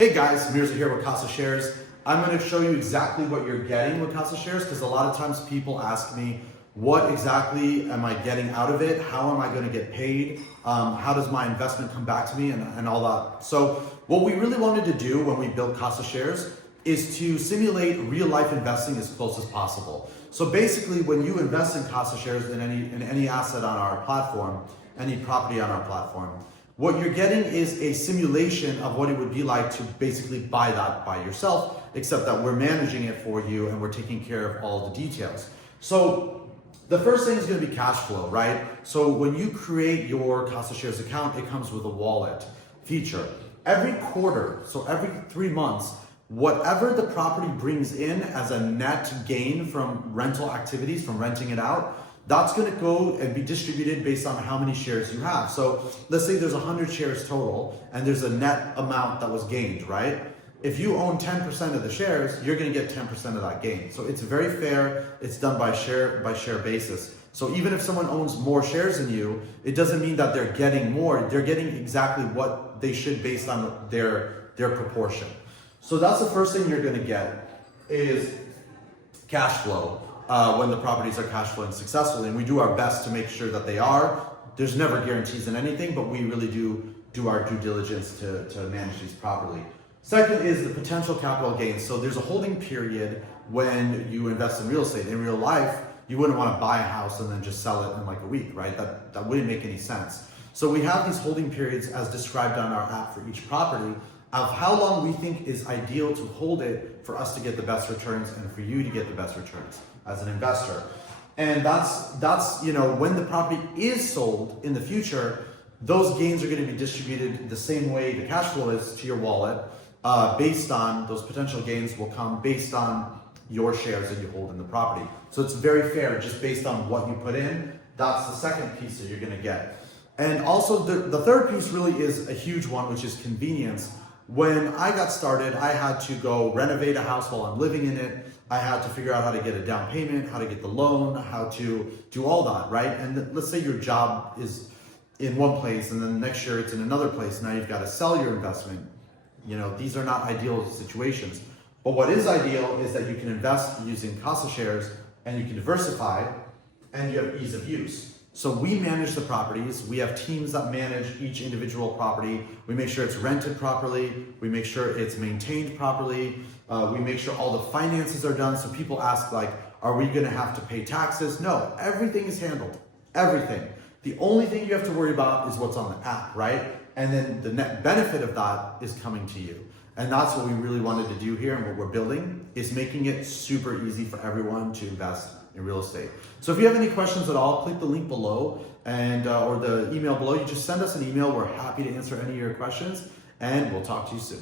Hey guys, Mirza here with Casa Shares. I'm going to show you exactly what you're getting with Casa Shares because a lot of times people ask me, what exactly am I getting out of it? How am I going to get paid? How does my investment come back to me and all that? So what we really wanted to do when we built Casa Shares is to simulate real life investing as close as possible. So basically when you invest in Casa Shares in any asset on our platform, any property on our platform, what you're getting is a simulation of what it would be like to basically buy that by yourself, except that we're managing it for you and we're taking care of all the details. So the first thing is going to be cash flow, right? So when you create your Casa Shares account, it comes with a wallet feature. Every quarter, so every 3 months, whatever the property brings in as a net gain from rental activities, from renting it out, that's going to go and be distributed based on how many shares you have. So let's say there's 100 shares total and there's a net amount that was gained, right? If you own 10% of the shares, you're going to get 10% of that gain. So it's very fair. It's done by share basis. So even if someone owns more shares than you, it doesn't mean that they're getting more. They're getting exactly what they should based on their proportion. So that's the first thing you're going to get is cash flow. When the properties are cash flowing successfully, and we do our best to make sure that they are. There's never guarantees in anything, but we really do our due diligence to manage these properly. Second is the potential capital gains. So there's a holding period when you invest in real estate. In real life, you wouldn't want to buy a house and then just sell it in like a week, right? That wouldn't make any sense. So we have these holding periods as described on our app for each property of how long we think is ideal to hold it for us to get the best returns and for you to get the best returns as an investor. And that's when the property is sold in the future, those gains are going to be distributed the same way the cash flow is to your wallet, based on those potential gains will come based on your shares that you hold in the property. So it's very fair just based on what you put in. That's the second piece that you're going to get. And also the third piece really is a huge one, which is convenience. When I got started, I had to go renovate a house while I'm living in it. I had to figure out how to get a down payment, how to get the loan, how to do all that, right? And let's say your job is in one place and then next year it's in another place. Now you've got to sell your investment. These are not ideal situations. But what is ideal is that you can invest using Casa Shares and you can diversify and you have ease of use. So we manage the properties. We have teams that manage each individual property. We make sure it's rented properly. We make sure it's maintained properly. We make sure all the finances are done. So people ask are we gonna have to pay taxes? No, everything is handled, everything. The only thing you have to worry about is what's on the app, right? And then the net benefit of that is coming to you. And that's what we really wanted to do here and what we're building is making it super easy for everyone to invest in real estate. So if you have any questions at all, click the link below and or the email below. You just send us an email. We're happy to answer any of your questions and we'll talk to you soon.